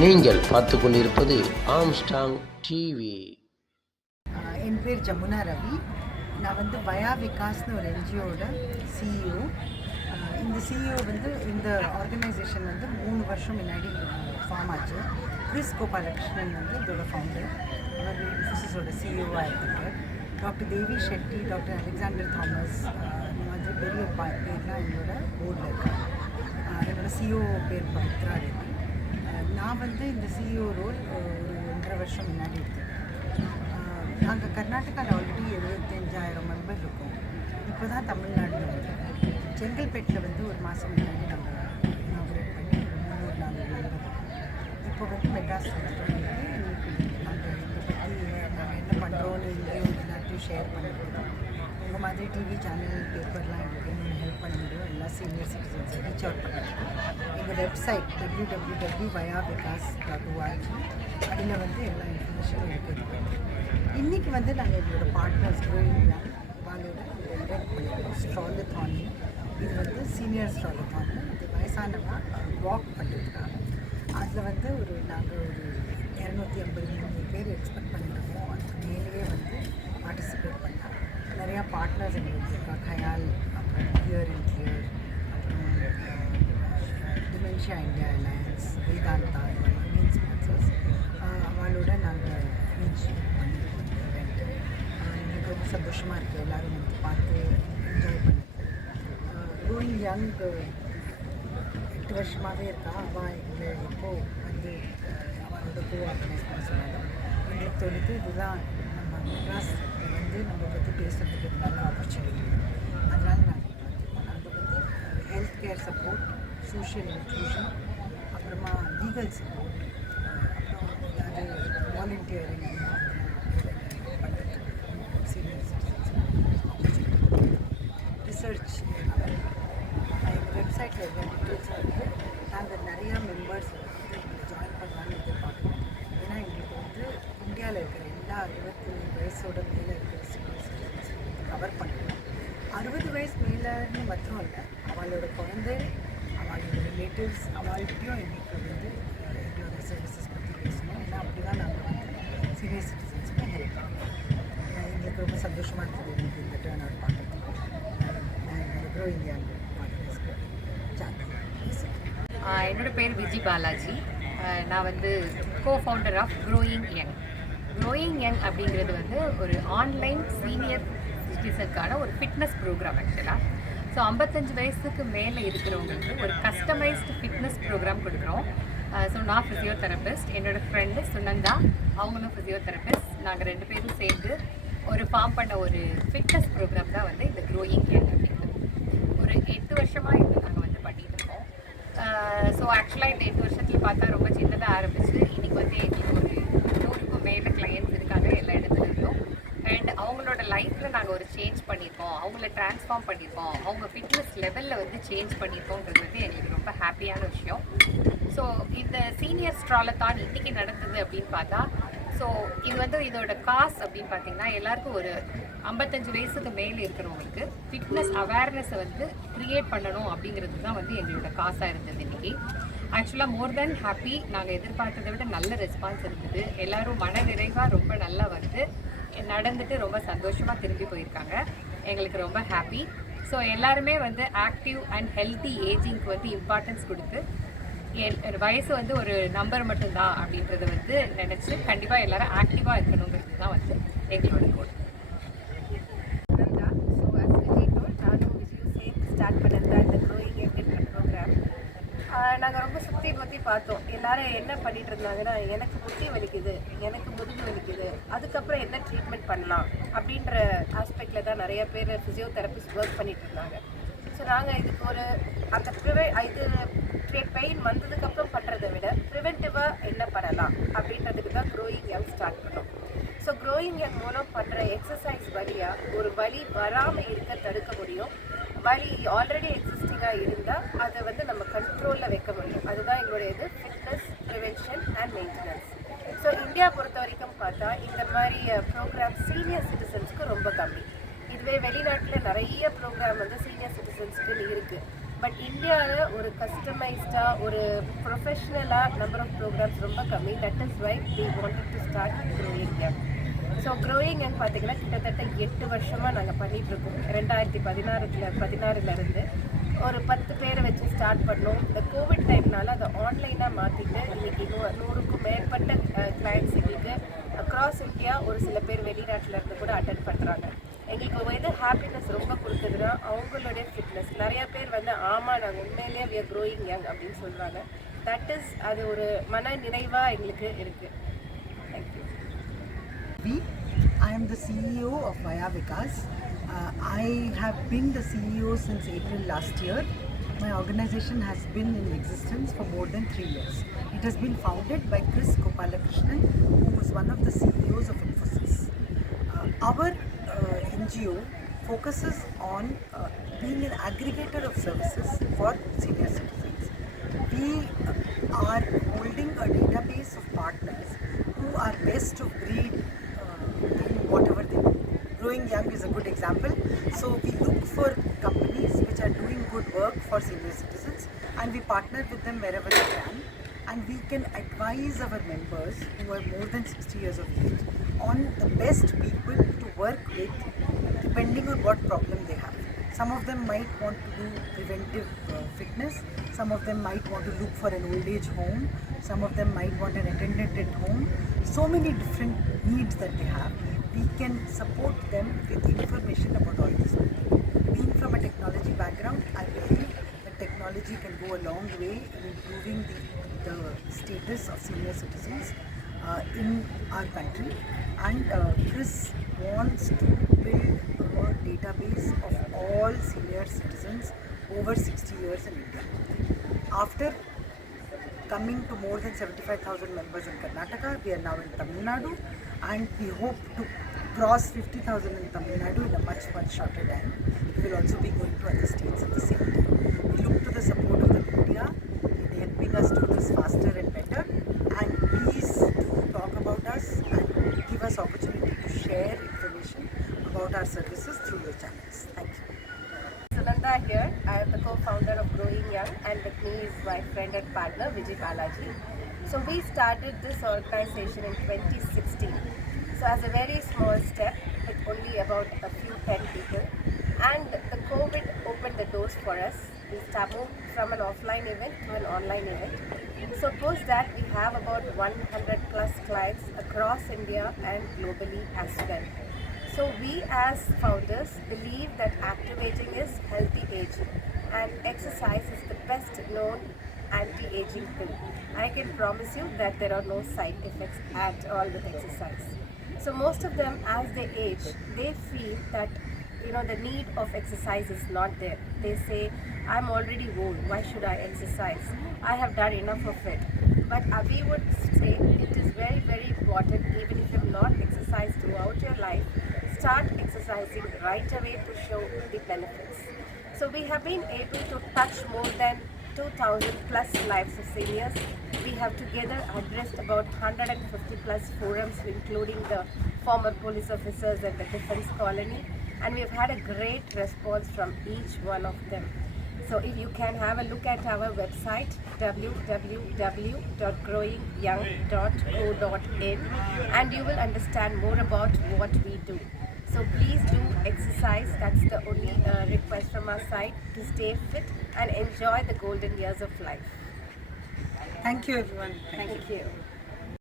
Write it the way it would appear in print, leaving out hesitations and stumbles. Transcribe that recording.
நீங்கள் பார்த்து கொண்டிருப்பது ஆம்ஸ்டாங் டிவி. என் பேர் ஜமுனா ரவி. நான் வந்து வயா விகாஸ்னு ஒரு என்ஜிஓட சிஇஓ. இந்த சிஇஓ வந்து இந்த ஆர்கனைசேஷன் வந்து 3 வருஷம் முன்னாடி ஃபார்ம் ஆச்சு. கிறிஸ் கோபாலகிருஷ்ணன் வந்து இதோட ஃபவுண்டர். அவர் இன்ஃபோசிஸோட சிஇஓவாக இருக்கார். டாக்டர் தேவி ஷெட்டி, டாக்டர் அலெக்சாண்டர் தாமஸ், இந்த மாதிரி பெரிய பேர்லாம் எங்களோட போர்டில் இருக்காங்க. என்னோடய சிஇஓ பேர் பவித்ரா ரெட்டி. நான் வந்து இந்த சிஇஓ ரோல் ஒரு 1.5 வருஷம் முன்னாடி எடுத்தேன். நாங்கள் கர்நாடகாவில் ஆல்ரெடி 75,000 மெம்பர் இருக்கோம். இப்போ தான் தமிழ்நாட்டில் வந்து செங்கல்பேட்டில் வந்து ஒரு மாதம் முன்னாடி நாங்கள் இனாகுரேட் பண்ணி 300-400 மெம்பர் இருக்கோம். இப்போ வந்து மெட்ராஸில் வந்து நாங்கள் இதை பற்றி நாங்கள் என்ன பண்ணுறோன்னு இங்கேயும் எல்லாத்தையும் ஷேர் பண்ணிக்கிறோம். இந்த மாதிரி டிவி சேனல் பேப்பர்லாம் எங்களுக்கு இன்னும் ஹெல்ப் பண்ண முடியும். எல்லா சீனியர் சிட்டிசன்ஸை ரீச் அவுட் பண்ணியிருக்கோம். எங்கள் வெப்சைட் www.vayavikas.org, அதில் வந்து எல்லா இன்ஃபர்மேஷனும் இருக்குது. இன்றைக்கி வந்து நாங்கள் எங்களோட பார்ட்னர்ஸ் க்ரோயிங் வாங்கோட இன்வைட் பண்ணியிருக்கோம். ஸ்ட்ராலத்தான். இது வந்து சீனியர் ஸ்ட்ராலத்தான். இது வயசானவங்க வாக் பண்ணுறதுக்காக. அதில் வந்து நாங்கள் ஒரு 250-300 பேர் எக்ஸ்பெக்ட் பண்ணியிருக்கோம். அதுக்கு மேலேயே வந்து பார்ட்டிசிபேட் பண்ணால் நிறையா பார்ட்னர்ஸ் எங்களுக்கு இருக்கா. கயால், அப்புறம் கியர் அண்ட் கியர், அப்புறம் dementia India alliance, Vedanta, main sponsors. அவளோட நாங்கள் ரீச் பண்ணியிருக்கோம் இந்த இவெண்ட்டு. எங்களுக்கு ரொம்ப சந்தோஷமாக இருக்குது. எல்லோரும் வந்து பார்த்து என்ஜாய் பண்ணுறது. க்ரோயிங் யங் 8 வருஷமாகவே இருக்கா. அவள் எங்களை எப்போது வந்து அவளோட ஆர்கனைஸ் பண்ண சொன்னாலும் எங்களுக்கு தோணுது இதுதான் நம்ம மெட்ராஸ் வந்து நம்ம பற்றி பேசுகிறதுக்கு நல்ல ஆப்பர்ச்சுனிட்டி. அதனால் நாங்கள் வந்து health care support, social inclusion, அப்புறமா லீகல் சப்போர்ட், அப்புறம் ஏதாவது வாலண்டியரிங் பண்ணுறதுக்கு சீனியர் சிட்டிசன்ஸ் ஆப்பர்ச்சுனிட்டி, ரிசர்ச். எங்கள் வெப்சைட்டில் எவ்வளோ டீட்டெயில்ஸாக இருக்குது. நாங்கள் நிறையா மெம்பர்ஸ் வந்து ஜாயின் பண்ணலான்னு எதிர்பார்க்குறோம். ஏன்னா எங்களுக்கு வந்து இந்தியாவில் இருக்கிற எல்லா 20 வயசோட மேலே இருக்கிற சீனியர் சிட்டிசன்ஸ் கவர் பண்ணணும். 60 வயசு மேலேன்னு மட்டும் இல்லை, அவளோட குழந்தை, அவளோட ரிலேட்டிவ்ஸ், அவள்கிட்டையும் எங்களுக்கு வந்து எங்களோட சர்வீசஸ் பற்றி பேசணும். ஏன்னா அப்படி தான் நாங்கள் வந்து சீனியர் சிட்டிசன்ஸ்க்கு ஹெல்ப் பண்ணுவோம். எங்களுக்கு ரொம்ப சந்தோஷமாக இருக்குது எங்களுக்கு இந்த டேர்ன் அவுட் பார்க்குறதுக்கு. நான் என்னோட க்ரோ இந்தியா பார்ட்னர்ஸ்க்கு என்னோடய பேர் விஜி பாலாஜி. நான் வந்து cofounder of Growing Young. Growing Young அப்படிங்கிறது வந்து ஒரு ஆன்லைன் சீனியர் சிட்டிசனுக்கான ஒரு ஃபிட்னஸ் ப்ரோக்ராம் ஆக்சுவலாக. ஸோ 55 வயசுக்கு மேலே இருக்கிறவங்களுக்கு ஒரு கஸ்டமைஸ்டு ஃபிட்னஸ் ப்ரோக்ராம் கொடுக்குறோம். ஸோ நான் ஃபிசியோதெரபிஸ்ட், என்னோடய ஃப்ரெண்டு சுனந்தா, அவங்களும் ஃபிசியோதெரபிஸ்ட். நாங்கள் 2 பேரும் சேர்ந்து ஒரு ஃபார்ம் பண்ண ஒரு ஃபிட்னஸ் ப்ரோக்ராம் தான் வந்து இந்த க்ரோயிங் யங் அப்படிங்கிறது. ஒரு 8 வருஷமாக இது நாங்கள் வந்து பண்ணிகிட்டு இருக்கோம். ஸோ ஆக்சுவலாக இந்த 8 வருஷத்தில் பார்த்தா ரொம்ப சின்னதாக ஆரம்பிச்சு இன்றைக்கி வந்து எங்களுக்கு ஒரு 100க்கும் மேலே கிளையன்ட்ஸ் இருக்காங்க எல்லா இடத்துல இருந்தோம். அண்ட் அவங்களோட லைஃப்பில் நாங்கள் ஒரு சேஞ்ச் பண்ணியிருக்கோம், அவங்கள ட்ரான்ஸ்ஃபார்ம் பண்ணியிருக்கோம், அவங்க ஃபிட்னஸ் லெவலில் வந்து சேஞ்ச் பண்ணியிருக்கோங்கிறது வந்து எங்களுக்கு ரொம்ப ஹாப்பியான விஷயம். ஸோ இந்த சீனியர் ஸ்ட்ராலத்தான் இன்றைக்கி நடந்தது அப்படின்னு பார்த்தா, ஸோ இது வந்து இதோட காசு அப்படின்னு பார்த்தீங்கன்னா எல்லாருக்கும் ஒரு 55 வயசுக்கு மேலே இருக்கிறவங்களுக்கு ஃபிட்னஸ் அவேர்னஸை வந்து க்ரியேட் பண்ணணும் அப்படிங்கிறது தான் வந்து எங்களோட காசாக இருந்தது இன்றைக்கி. ஆக்சுவலாக மோர் தென் ஹாப்பி. நாங்கள் எதிர்பார்த்ததை விட நல்ல ரெஸ்பான்ஸ் இருந்தது. எல்லோரும் மன நிறைவாக ரொம்ப நல்லா வந்து நடந்துட்டு ரொம்ப சந்தோஷமாக திரும்பி போயிருக்காங்க. எங்களுக்கு ரொம்ப ஹாப்பி. ஸோ எல்லாருமே வந்து ஆக்டிவ் அண்ட் ஹெல்த்தி ஏஜிங்க்கு வந்து இம்பார்ட்டன்ஸ் கொடுத்து வயசு வந்து ஒரு நம்பர் மட்டும்தான் அப்படின்றத வந்து நினச்சி கண்டிப்பாக எல்லோரும் ஆக்டிவாக இருக்கணுங்கிறது தான் வந்து எங்களோட கோல். ஸ்டார்ட் பண்ணது தான் இந்த க்ரோயிங் அப்படின்ற ப்ரோக்ராம். நாங்கள் ரொம்ப சுற்றி பார்த்தோம். எல்லோரும் என்ன பண்ணிகிட்டு இருந்தாங்கன்னா, எனக்கு முட்டி வலிக்குது, எனக்கு முதுகு வலிக்குது, அதுக்கப்புறம் என்ன ட்ரீட்மெண்ட் பண்ணலாம் அப்படின்ற ஆஸ்பெக்டில் தான் நிறைய பேர் ஃபிசியோதெரபிஸ்ட் ஒர்க் பண்ணிகிட்டு இருந்தாங்க. ஸோ நாங்கள் இதுக்கு ஒரு அந்த பெயின் வந்ததுக்கப்புறம் பண்ணுறதை விட ப்ரிவென்டிவாக என்ன பண்ணலாம் அப்படின்றதுக்கு தான் க்ரோயிங் யங் ஸ்டார்ட் பண்ணோம். ஸோ க்ரோயிங் யங் மூலம் பண்ணுற எக்ஸசைஸ் வழியாக ஒரு வலி வராமல் இருக்க தடுக்க முடியும். வலி ஆல்ரெடி எக்ஸிஸ்டிங்காக இருந்தால் அதை வந்து நம்ம கண்ட்ரோலில் வைக்க முடியும். அதுதான் எங்களுடைய இது fitness prevention and maintenance. So India பொறுத்த வரைக்கும் பார்த்தா இந்த மாதிரி ப்ரோக்ராம் சீனியர் சிட்டிசன்ஸ்க்கு ரொம்ப கம்மி. இதுவே வெளிநாட்டில் நிறைய ப்ரோக்ராம் வந்து சீனியர் சிட்டிசன்ஸ்க்கு இருக்குது. பட் இந்தியாவில் ஒரு கஸ்டமைஸ்டாக ஒரு ப்ரொஃபஷ்னலாக நம்பர் ஆஃப் ப்ரோக்ராம்ஸ் ரொம்ப கம்மி. That is why we wanted to start growing young. So growing young பார்த்தீங்கன்னா கிட்டத்தட்ட 8 வருஷமாக நாங்கள் பண்ணிகிட்ருக்கோம். 2016 ஒரு 10 பேரை வச்சு ஸ்டார்ட் பண்ணோம். இந்த கோவிட் டைம்னால அதை ஆன்லைனாக மாற்றிட்டு இன்றைக்கி 100க்கும் மேற்பட்ட கிளைண்ட்ஸ் எங்களுக்கு அக்ராஸ் இந்தியா, ஒரு சில பேர் வெளிநாட்டில் இருந்து கூட அட்டென்ட் பண்ணுறாங்க. எங்களுக்கு எது ஹாப்பினஸ் ரொம்ப கொடுக்குதுன்னா அவங்களுடைய ஃபிட்னஸ். நிறையா பேர் வந்து ஆமாம் நாங்கள் உண்மையிலேயே வி ஆர் க்ரோயிங் யங் அப்படின்னு சொல்கிறாங்க. தட் இஸ் அது ஒரு மன நிறைவாக எங்களுக்கு இருக்குது. Thank you. I am the CEO of Vaya Vikas. I have been the CEO since April last year. My organization has been in existence for more than 3 years. It has been founded by Chris Gopalakrishnan, who is one of the CEOs of Infosys. Our NGO focuses on being an aggregator of services for senior citizens. We are holding a database of partners who are best of breed in whatever they do. Growing Young is a good example. So we look for companies which are doing good work for senior citizens, and we partner with them wherever we can, and we can advise our members who are more than 60 years of age on the best people to work with depending on what problem they have. Some of them might want to do preventive fitness, some of them might want to look for an old age home, some of them might want an attendant at home. So many different needs that they have. We can support them with information about all this. Being from a technology background, I believe that technology can go a long way in improving the status of senior citizens in our country. And Chris wants to build a database of all senior citizens over 60 years in India. After coming to more than 75,000 members in Karnataka, we are now in Tamil Nadu, and we hope to cross 50,000 in Tamil Nadu in a much shorter time. We will also be going to other states at the same time. We look to the support of the media in helping us do this faster and better, and please do talk about us and give us opportunity to share information about our services through your channels. Thank you. Sunanda here. I am the co-founder of Growing Young, and with me is my friend and partner Vijay Balaji. So we started this organization in 2016. So as a very small step with only about a few 10 people, and the COVID opened the doors for us. We moved from an offline event to an online event. So post that we have about 100 plus clients across India and globally as well. So we as founders believe that activating is healthy aging, and exercise is the best known anti-aging pill. I can promise you that there are no side effects at all with exercise. So most of them, as they age, they feel that the need of exercise is not there. They say, I'm already old, why should I exercise? I have done enough of it. But we would say it is very, very important. Even if you have not exercised throughout your life, start exercising right away to show the benefits. So we have been able to touch more than 2,000 plus lives of seniors. We have together addressed about 150 plus forums, including the former police officers and the defense colony, and we have had a great response from each one of them. So if you can have a look at our website www.growingyoung.co.in, and you will understand more about what we do. So please do exercise. That's the only request from our side, to stay fit and enjoy the golden years of life. Thank you everyone. Thank you.